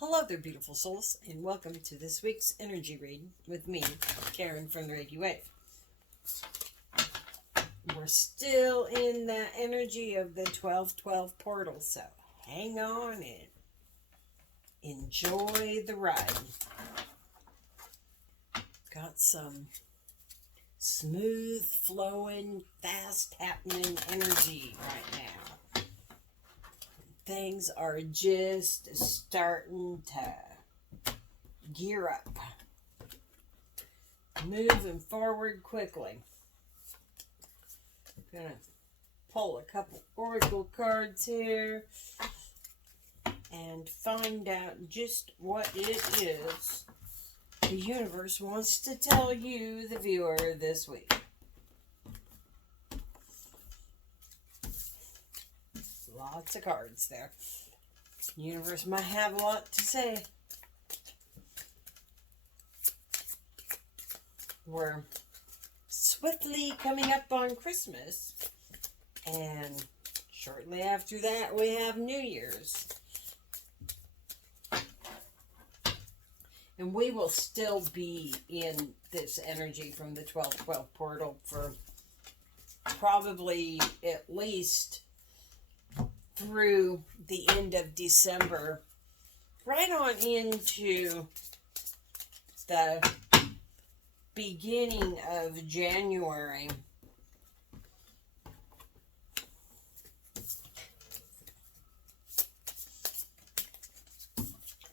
Hello there, beautiful souls, and welcome to this week's energy read with me, Karen from the Reiki Wave. We're still in that energy of the 12-12 portal, so hang on and enjoy the ride. Got some smooth flowing, fast happening energy right now. Things are just starting to gear up. Moving forward quickly. I'm going to pull a couple oracle cards here and find out just what it is the universe wants to tell you, the viewer, this week. Lots of cards there. The universe might have a lot to say. We're swiftly coming up on Christmas, and shortly after that we have New Year's. And we will still be in this energy from the 12-12 portal for probably at least through the end of December, right on into the beginning of January.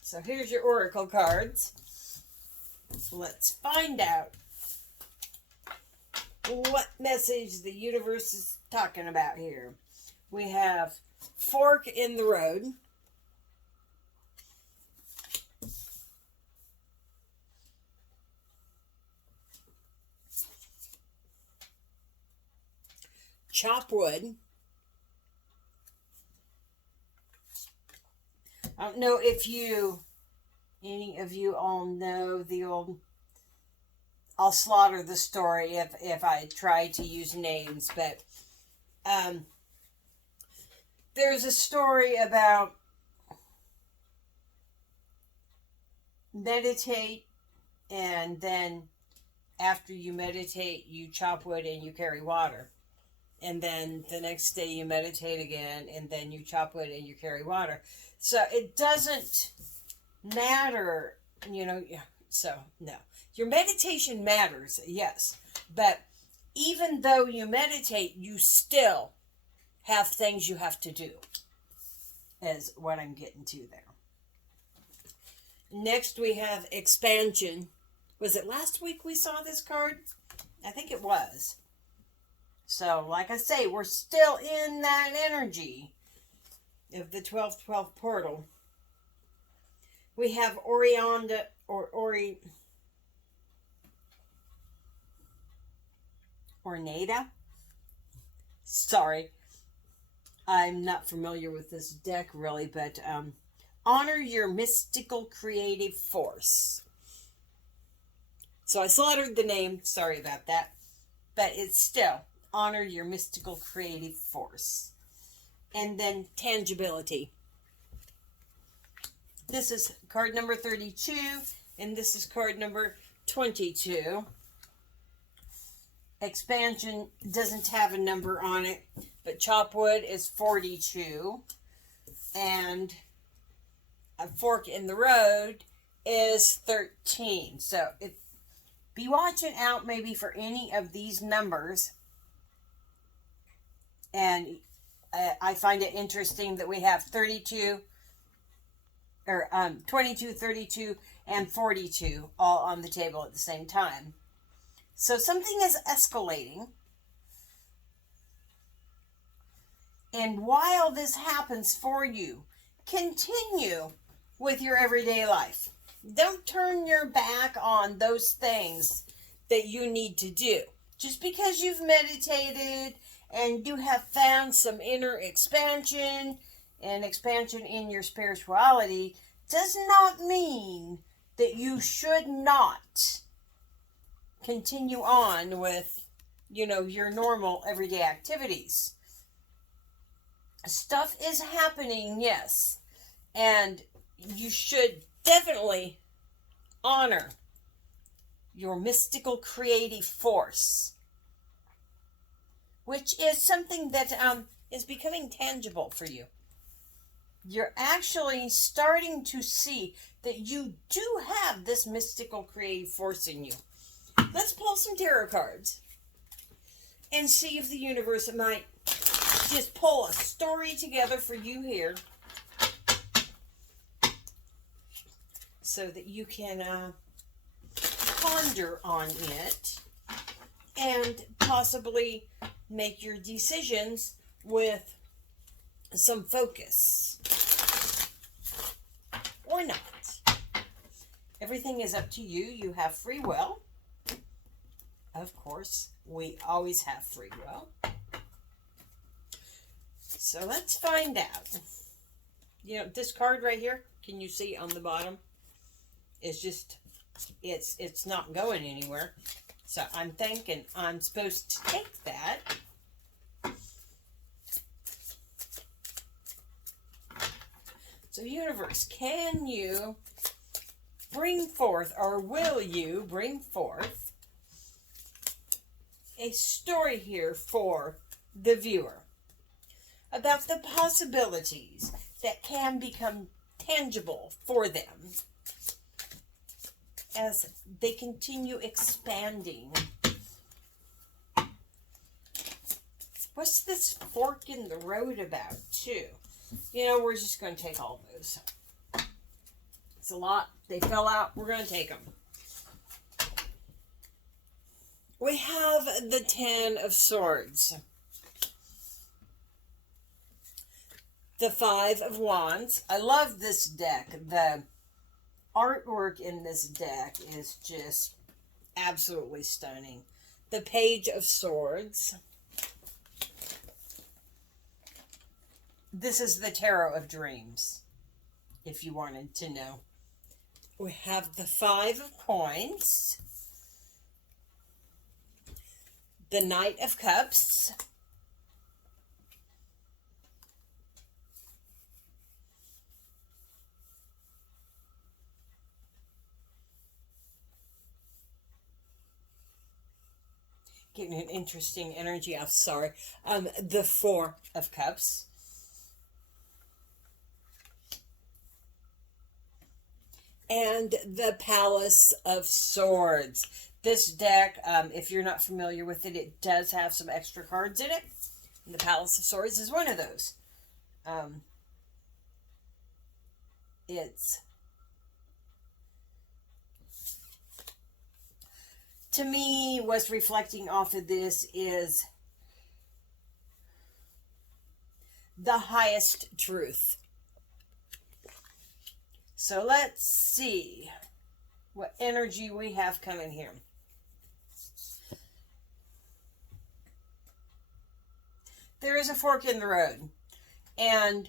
So here's your oracle cards. Let's find out what message the universe is talking about here. We have fork in the road. Chop wood. I don't know if any of you all know the old, I'll slaughter the story if I try to use names, but there's a story about meditate, and then after you meditate, you chop wood and you carry water. And then the next day you meditate again, and then you chop wood and you carry water. So it doesn't matter, so no. Your meditation matters, yes. But even though you meditate, you still have things you have to do, is what I'm getting to there. Next we have expansion. Was it last week we saw this card? I think it was. So, like I say, we're still in that energy of the 12-12 portal. We have Orionda, Ornada. Sorry, I'm not familiar with this deck really, but honor your mystical creative force. So I slaughtered the name, sorry about that, but it's still honor your mystical creative force. And then tangibility. This is card number 32, and this is card number 22. Expansion doesn't have a number on it, but chop wood is 42, and a fork in the road is 13. So be watching out maybe for any of these numbers. And I find it interesting that we have 22, 32, and 42 all on the table at the same time. So something is escalating. And while this happens for you, continue with your everyday life. Don't turn your back on those things that you need to do. Just because you've meditated and you have found some inner expansion and expansion in your spirituality does not mean that you should not continue on with, your normal everyday activities. Stuff is happening, yes. And you should definitely honor your mystical creative force, which is something that is becoming tangible for you. You're actually starting to see that you do have this mystical creative force in you. Let's pull some tarot cards and see if the universe might just pull a story together for you here so that you can ponder on it and possibly make your decisions with some focus. Or not. Everything is up to you. You have free will. Of course, we always have free will. So let's find out. You know, this card right here, can you see on the bottom? It's just, it's not going anywhere. So I'm thinking I'm supposed to take that. So universe, can you bring forth, or will you bring forth a story here for the viewer about the possibilities that can become tangible for them as they continue expanding? What's this fork in the road about, too? You know, we're just going to take all those. It's a lot. They fell out. We're going to take them. We have the Ten of Swords. The Five of Wands. I love this deck. The artwork in this deck is just absolutely stunning. The Page of Swords. This is the Tarot of Dreams, if you wanted to know. We have the Five of Coins. The Knight of Cups. Getting an interesting energy. I'm sorry. The Four of Cups. And the Palace of Swords. This deck, if you're not familiar with it, it does have some extra cards in it. And the Palace of Swords is one of those. It's, to me, what's reflecting off of this is the highest truth. So let's see what energy we have coming here. There is a fork in the road, and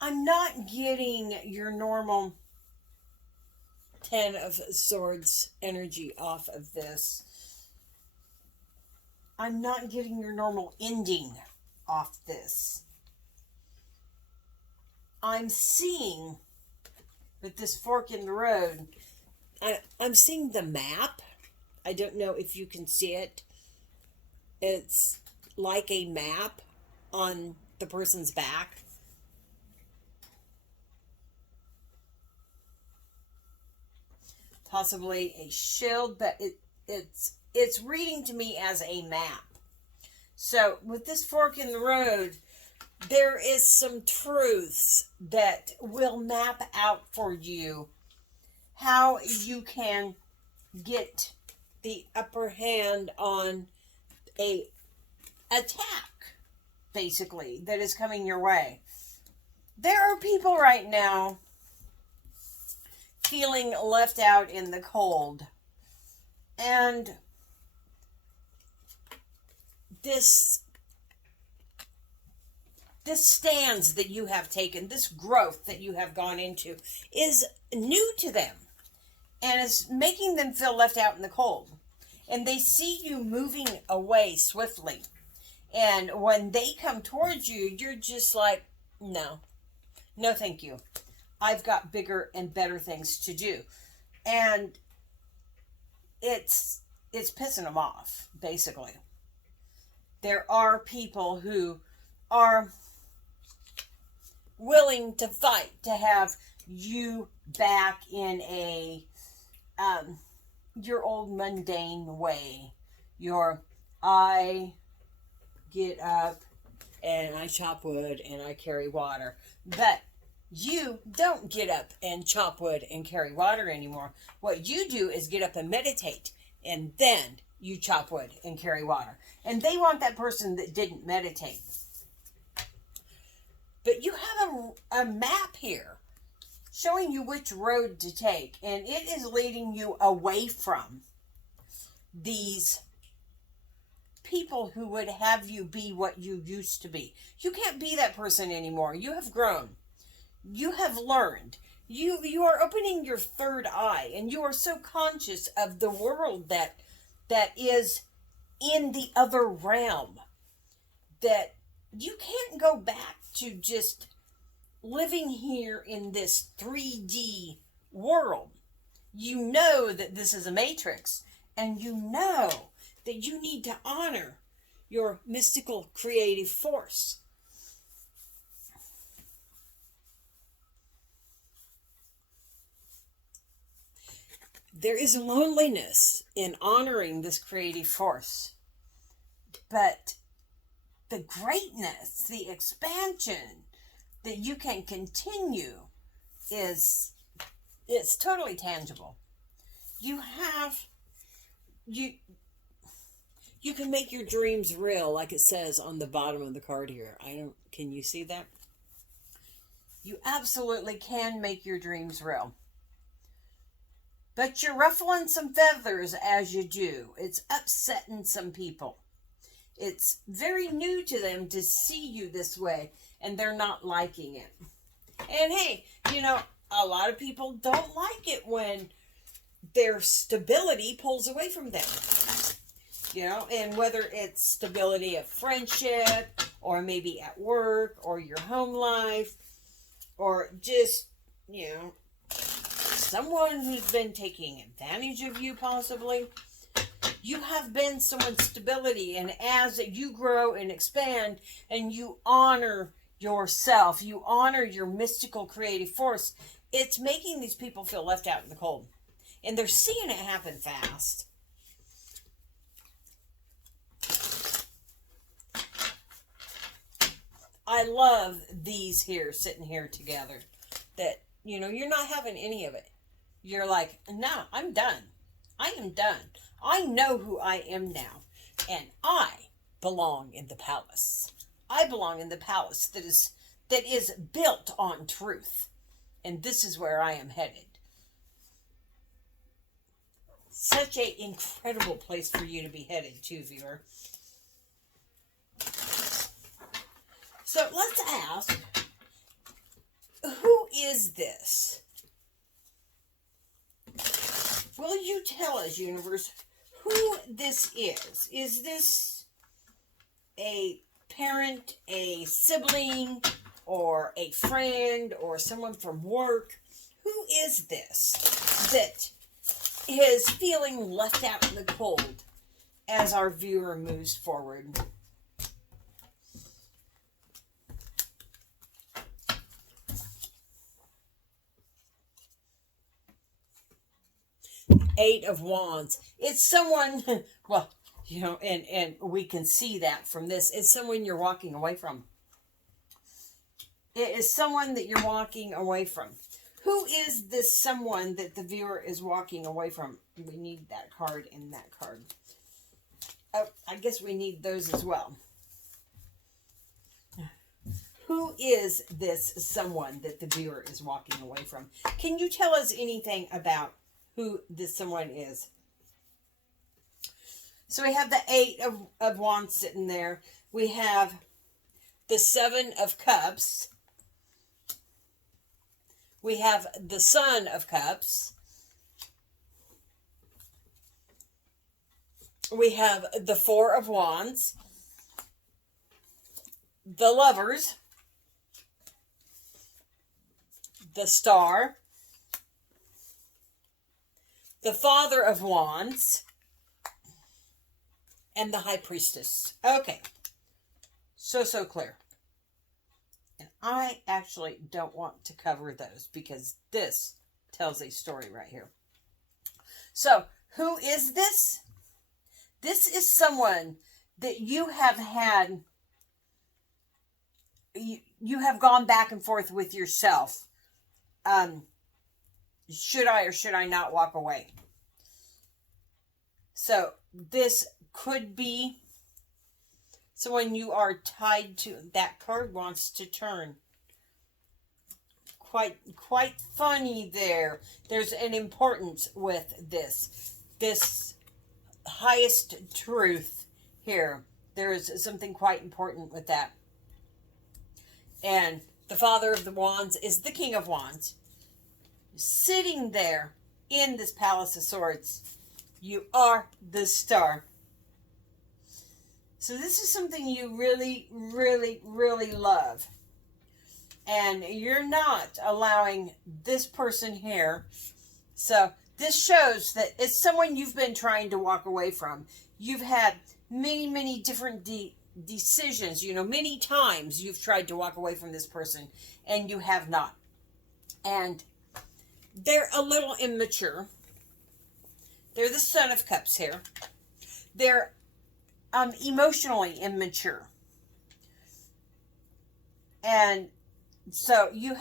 I'm not getting your normal Ten of Swords energy off of this. I'm not getting your normal ending off this. I'm seeing with this fork in the road, I'm seeing the map. I don't know if you can see it. It's like a map on the person's back. Possibly a shield, but it's reading to me as a map. So with this fork in the road, there is some truths that will map out for you how you can get the upper hand on a attack, basically, that is coming your way. There are people right now feeling left out in the cold. And this stance that you have taken, this growth that you have gone into, is new to them. and it's making them feel left out in the cold. And they see you moving away swiftly. And when they come towards you, you're just like, no, no, thank you. I've got bigger and better things to do. And it's pissing them off, basically. There are people who are willing to fight to have you back in a your old mundane way. I get up and I chop wood and I carry water. But you don't get up and chop wood and carry water anymore. What you do is get up and meditate, and then you chop wood and carry water. And they want that person that didn't meditate. But you have a map here showing you which road to take, and it is leading you away from these people who would have you be what you used to be. You can't be that person anymore. You have grown. You have learned. You are opening your third eye, and you are so conscious of the world that is in the other realm that you can't go back to just living here in this 3D world. You know that this is a matrix, and you know that you need to honor your mystical creative force. There is a loneliness in honoring this creative force, but the greatness, the expansion that you can continue it's totally tangible. You can make your dreams real, like it says on the bottom of the card here. Can you see that? You absolutely can make your dreams real. But you're ruffling some feathers as you do. It's upsetting some people. It's very new to them to see you this way, and they're not liking it. And hey, a lot of people don't like it when their stability pulls away from them. And whether it's stability of friendship, or maybe at work, or your home life, or just, someone who's been taking advantage of you, possibly. You have been someone's stability, and as you grow and expand and you honor yourself, you honor your mystical creative force, it's making these people feel left out in the cold. And they're seeing it happen fast. I love these here, sitting here together, that, you're not having any of it. You're like, no, I'm done. I am done. I know who I am now, and I belong in the palace. I belong in the palace that is built on truth, and this is where I am headed. Such an incredible place for you to be headed to, viewer. So let's ask, who is this? Will you tell us, universe, who this is? Is this a parent, a sibling, or a friend, or someone from work? Who is this that is feeling left out in the cold as our viewer moves forward? Eight of Wands. It's someone, well, and we can see that from this. It's someone you're walking away from. It is someone that you're walking away from. Who is this someone that the viewer is walking away from? We need that card and that card. Oh, I guess we need those as well. Who is this someone that the viewer is walking away from? Can you tell us anything about who this someone is? So we have the Eight of Wands sitting there. We have the Seven of Cups. We have the Son of Cups. we have the Four of Wands, the Lovers, the Star, the Father of Wands, and the High Priestess. Okay. So clear. And I actually don't want to cover those because this tells a story right here. So, who is this? This is someone that you have had, you have gone back and forth with yourself. Should I or should I not walk away? So, this could be someone you are tied to. That card wants to turn. Quite funny there. There's an importance with this highest truth here. There is something quite important with that. And the Father of the Wands is the King of Wands, sitting there in this Palace of Swords. You are the Star. So this is something you really, really, really love. And you're not allowing this person here. So this shows that it's someone you've been trying to walk away from. You've had many different decisions. You know, many times you've tried to walk away from this person and you have not. And they're a little immature. They're the Son of Cups here. They're emotionally immature. And so you've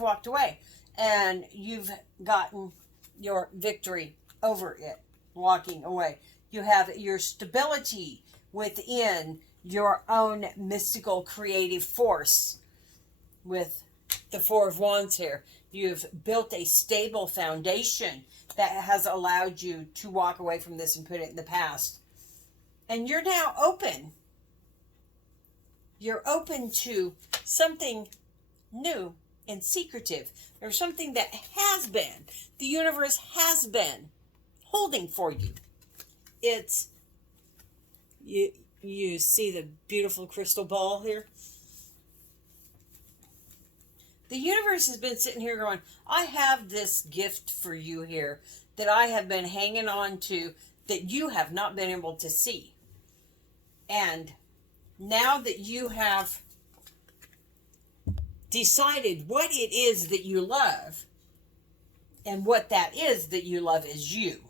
walked away and you've gotten your victory over it, walking away. You have your stability within your own mystical creative force with the Four of Wands here. You've built a stable foundation that has allowed you to walk away from this and put it in the past. And you're now open. You're open to something new and secretive, or something that has been, the universe has been holding for you. It's, you see the beautiful crystal ball here? The universe has been sitting here going, I have this gift for you here that I have been hanging on to that you have not been able to see. And now that you have decided what it is that you love, and what that is that you love is you.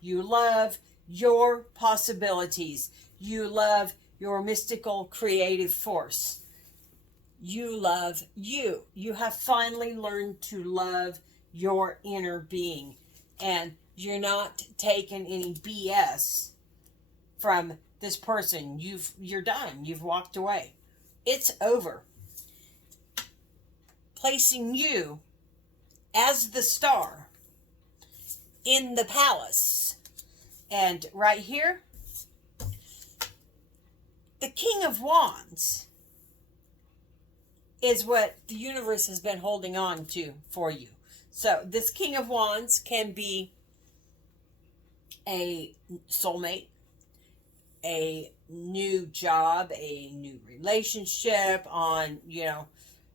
You love your possibilities. You love your mystical creative force. You love you. You have finally learned to love your inner being. And you're not taking any BS from this person. You're done. You've walked away. It's over. Placing you as the star in the palace. And right here, the King of Wands is what the universe has been holding on to for you. So this King of Wands can be a soulmate, a new job, a new relationship on,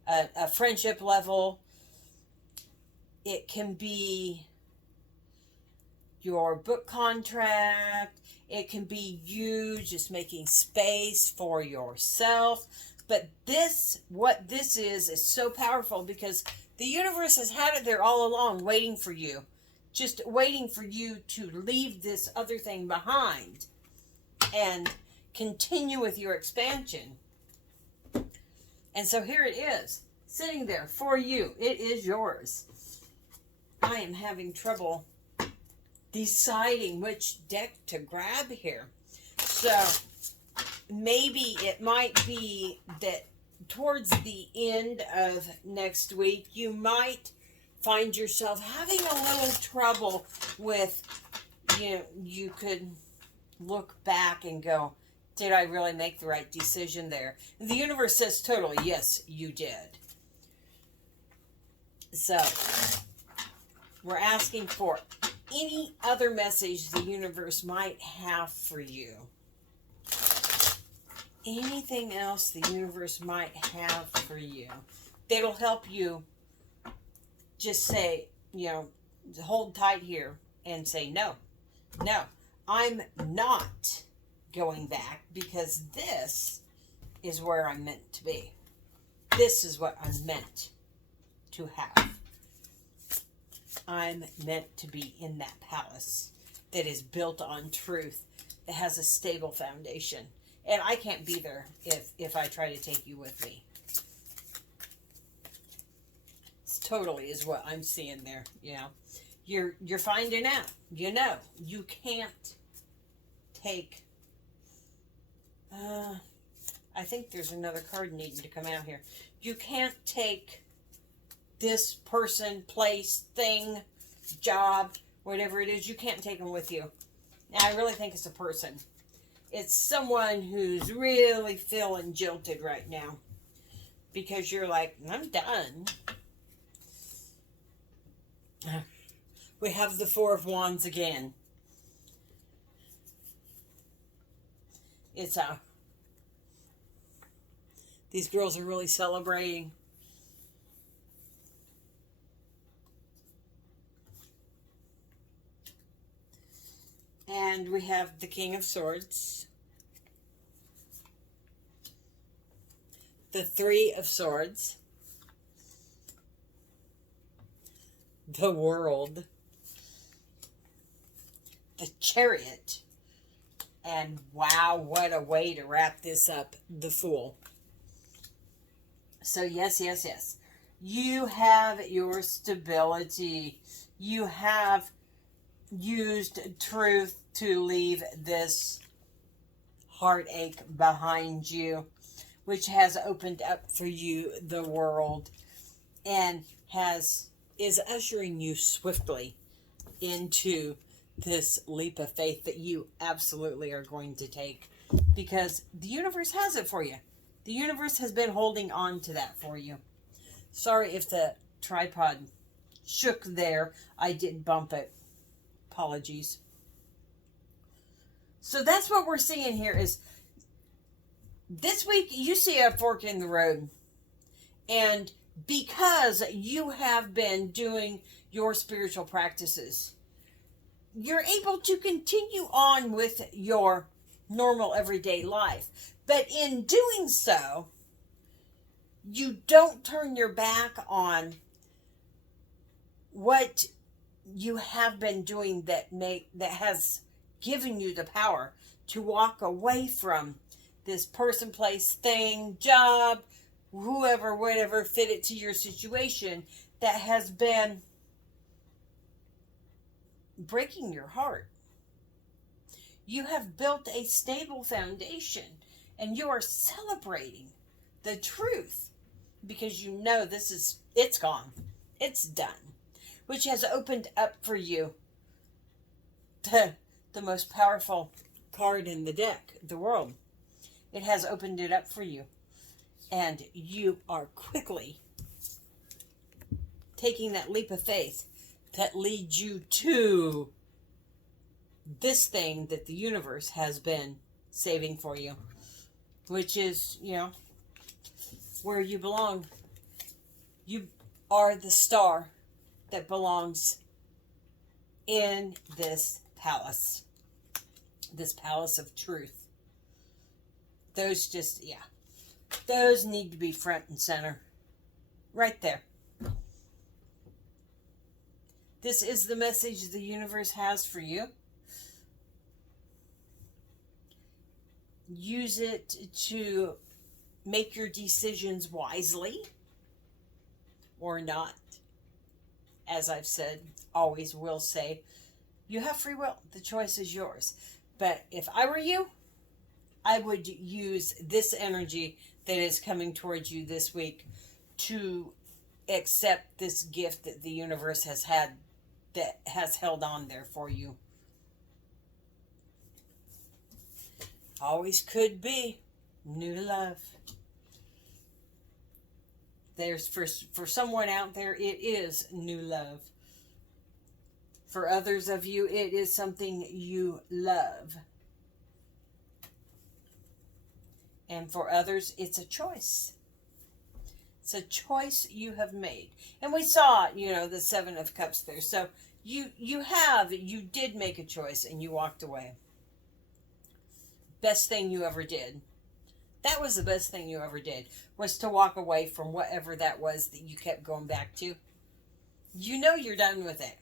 a friendship level. It can be your book contract. It can be you just making space for yourself. But what this is so powerful because the universe has had it there all along waiting for you. Just waiting for you to leave this other thing behind and continue with your expansion. And so here it is, sitting there for you. It is yours. I am having trouble deciding which deck to grab here. So maybe it might be that towards the end of next week, you might find yourself having a little trouble with, you could look back and go, did I really make the right decision there? The universe says totally, yes, you did. So, we're asking for any other message the universe might have for you. Anything else the universe might have for you that'll help you just say, hold tight here and say, no, I'm not going back, because this is where I'm meant to be. This is what I'm meant to have. I'm meant to be in that palace that is built on truth, that has a stable foundation. And I can't be there if I try to take you with me. It's totally is what I'm seeing there. You're finding out. You can't take. I think there's another card needing to come out here. You can't take this person, place, thing, job, whatever it is. You can't take them with you. Now, I really think it's a person. It's someone who's really feeling jilted right now, because you're like, I'm done. We have the Four of Wands again. It's these girls are really celebrating. And we have the King of Swords, the Three of Swords, the World, the Chariot, and wow, what a way to wrap this up, the Fool. So yes. You have your stability. You have used truth to leave this heartache behind you, which has opened up for you the world, and is ushering you swiftly into this leap of faith that you absolutely are going to take, because the universe has it for you. The universe has been holding on to that for you. Sorry if the tripod shook there. I did bump it. Apologies. So that's what we're seeing here is this week you see a fork in the road. And because you have been doing your spiritual practices, you're able to continue on with your normal everyday life. But in doing so, you don't turn your back on what you have been doing that has given you the power to walk away from this person, place, thing, job, whoever, whatever fit it to your situation that has been breaking your heart. You have built a stable foundation, and you are celebrating the truth, because you know it's gone. It's done. Which has opened up for you the most powerful card in the deck, the World. It has opened it up for you. And you are quickly taking that leap of faith that leads you to this thing that the universe has been saving for you, which is, where you belong. You are the star that belongs in this palace of truth. Those those need to be front and center, right there. This is the message the universe has for you. Use it to make your decisions wisely or not. As I've said, always will say, you have free will. The choice is yours. But if I were you, I would use this energy that is coming towards you this week to accept this gift that the universe has had, that has held on there for you. Always could be new love. There's for someone out there, it is new love. For others of you, it is something you love. And for others, it's a choice. It's a choice you have made. And we saw, the Seven of Cups there. So you did make a choice and you walked away. Best thing you ever did. That was the best thing you ever did, was to walk away from whatever that was that you kept going back to. You're done with it.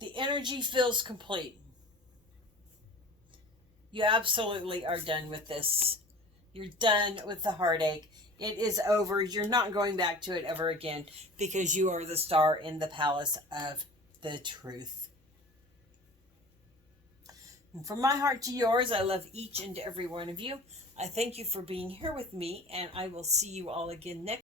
The energy feels complete. You absolutely are done with this. You're done with the heartache. It is over. You're not going back to it ever again, because you are the star in the palace of the truth. And from my heart to yours, I love each and every one of you. I thank you for being here with me, and I will see you all again next